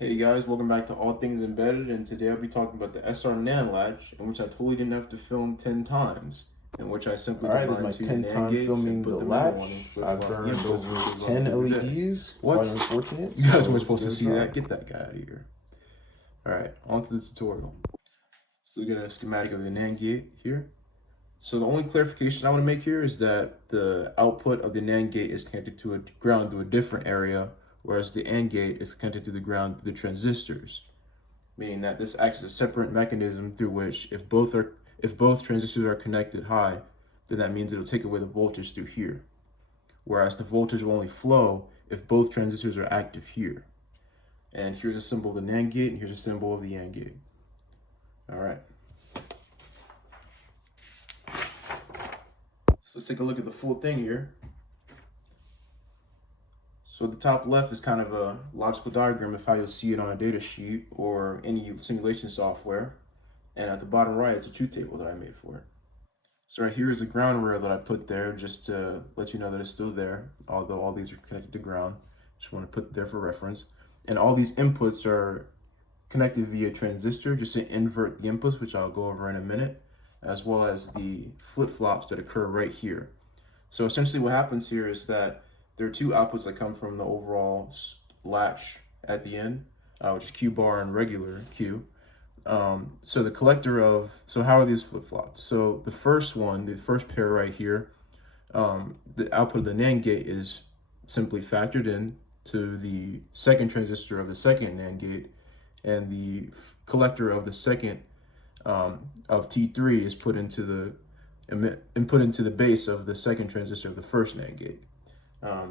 Hey guys, welcome back to All Things Embedded, and today I'll be talking about the SR NAND latch, in which I totally didn't have to film 10 times, in which I simply Alright, this is combined my two 10th NAND time gates and filming put the them into latch. one and I flip-flop the burned inputs, which over is what 10 I'll do today. LEDs. What? Quite unfortunate. You guys so weren't supposed to let's see give it a that? try. Get that guy out of here. Alright, on to the tutorial. So we get a schematic of the NAND gate here. So the only clarification I want to make here is that the output of the NAND gate is connected to a ground to a different area, whereas the AND gate is connected to the ground to the transistors. Meaning that this acts as a separate mechanism through which if both transistors are connected high, then that means it'll take away the voltage through here. Whereas the voltage will only flow if both transistors are active here. And here's a symbol of the NAND gate, and here's a symbol of the AND gate. All right. So let's take a look at the full thing here. So the top left is kind of a logical diagram of how you'll see it on a data sheet or any simulation software. And at the bottom right is a truth table that I made for it. So right here is a ground rail that I put there just to let you know that it's still there, although all these are connected to ground. Just want to put it there for reference. And all these inputs are connected via transistor, just to invert the inputs, which I'll go over in a minute, as well as the flip-flops that occur right here. So essentially what happens here is that there are two outputs that come from the overall latch at the end, which is Q bar and regular Q. So the collector of, so how are these flip-flops? So the first one, the first pair right here, the output of the NAND gate is simply factored in to the second transistor of the second NAND gate, and the collector of the second of T3 is put into the input into the base of the second transistor of the first NAND gate.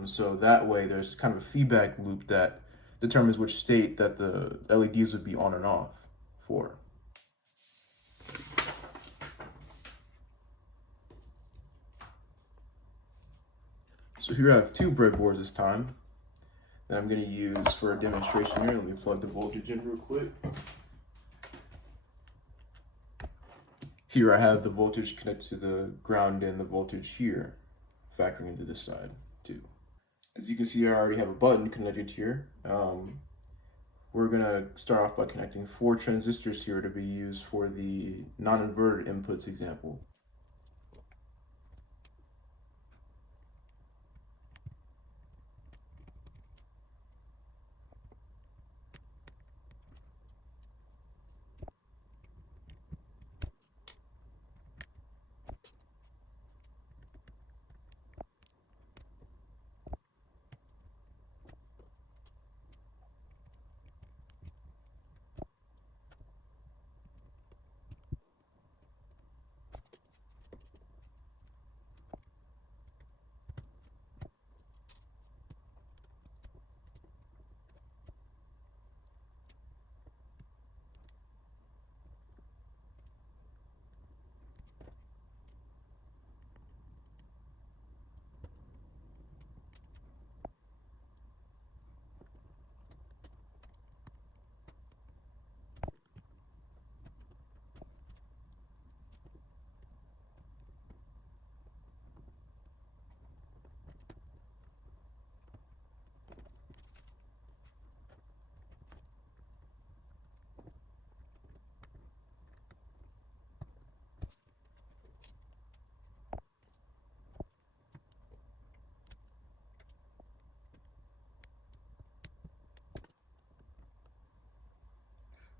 So that way there's kind of a feedback loop that determines which state that the LEDs would be on and off for. So here I have two breadboards this time that I'm going to use for a demonstration here. Let me plug the voltage in real quick. Here I have the voltage connected to the ground and the voltage here, factoring into this side too. As you can see, I already have a button connected here. We're gonna start off by connecting 4 transistors here to be used for the non-inverted inputs example.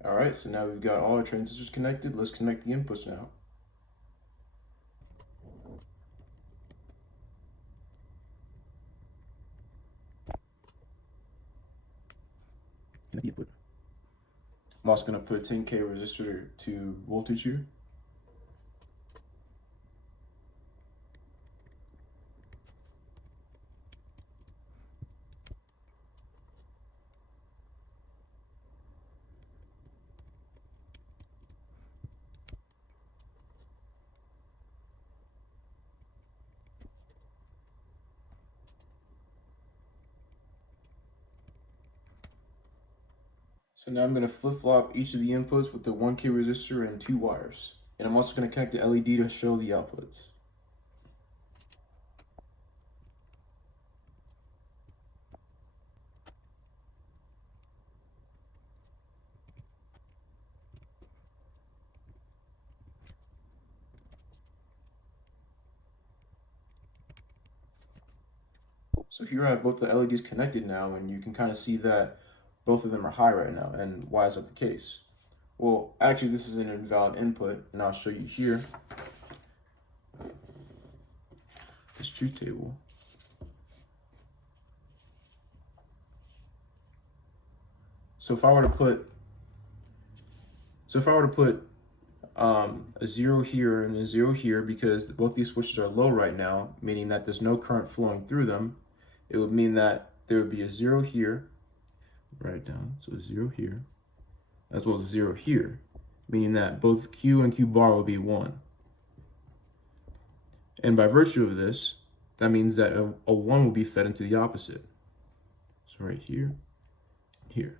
All right, so now we've got all our transistors connected. Let's connect the inputs now. I'm also going to put a 10K resistor to voltage here. So now I'm going to flip-flop each of the inputs with the 1K resistor and 2 wires. And I'm also going to connect the LED to show the outputs. So here I have both the LEDs connected now, and you can kind of see that both of them are high right now. And why is that the case? Well, actually, this is an invalid input, and I'll show you here. This truth table. So if I were to put a 0 here and a 0 here, because both these switches are low right now, meaning that there's no current flowing through them, it would mean that there would be a 0 here, write it down, so a 0 here, as well as a 0 here, meaning that both Q and Q bar will be 1. And by virtue of this, that means that a 1 will be fed into the opposite. So right here, here.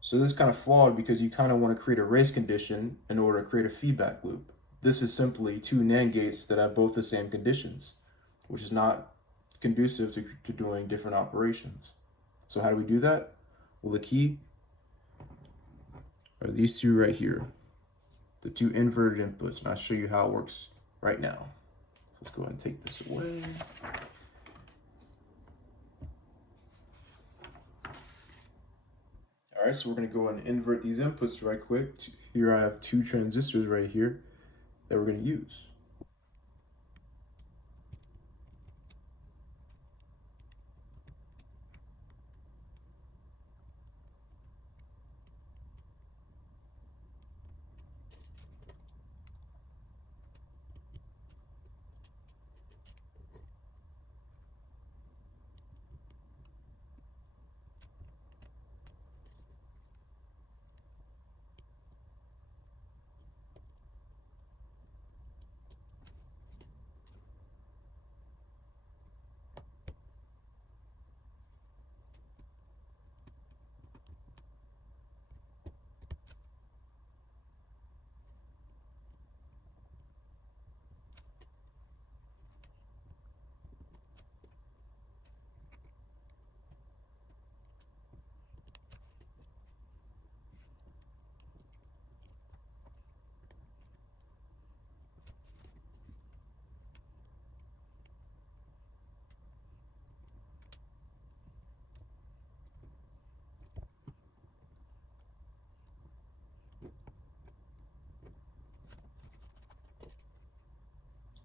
So this is kind of flawed because you kind of want to create a race condition in order to create a feedback loop. This is simply two NAND gates that have both the same conditions, which is not conducive to doing different operations. So how do we do that? Well, the key are these two right here, the two inverted inputs, and I'll show you how it works right now. So let's go ahead and take this away. All right, so we're going to go and invert these inputs right quick. Here I have two transistors right here that we're going to use.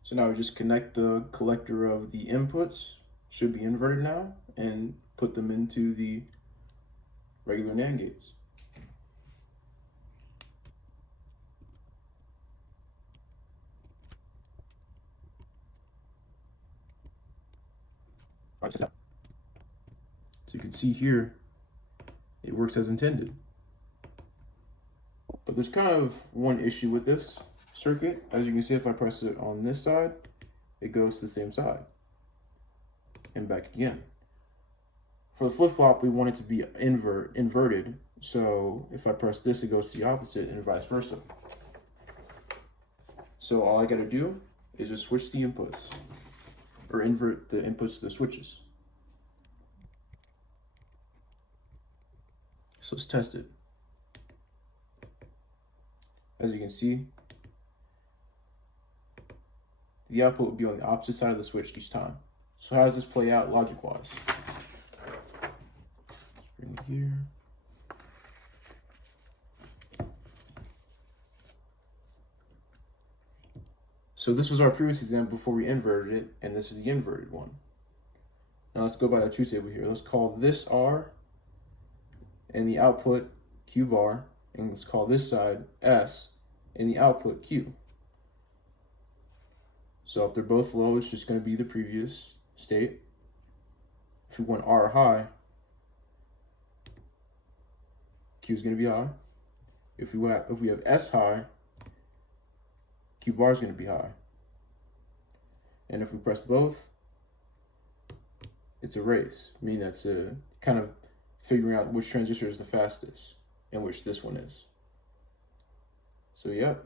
So now we just connect the collector of the inputs, should be inverted now, and put them into the regular NAND gates. So you can see here, it works as intended. But there's kind of one issue with this circuit. As you can see, if I press it on this side, it goes to the same side and back again. For the flip-flop, we want it to be inverted. So if I press this, it goes to the opposite and vice versa. So all I gotta do is just switch the inputs, or invert the inputs to the switches. So let's test it. As you can see, the output will be on the opposite side of the switch each time. So how does this play out logic-wise? Bring it here. So this was our previous example before we inverted it, and this is the inverted one. Now let's go by the truth table here. Let's call this R and the output Q bar, and let's call this side S and the output Q. So if they're both low, it's just going to be the previous state. If we want R high, Q is going to be high. If we have S high, Q bar is going to be high. And if we press both, it's a race, meaning that's a kind of figuring out which transistor is the fastest and which this one is. So yep,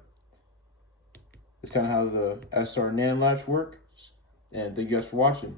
that's kind of how the SR NAND latch works. And thank you guys for watching.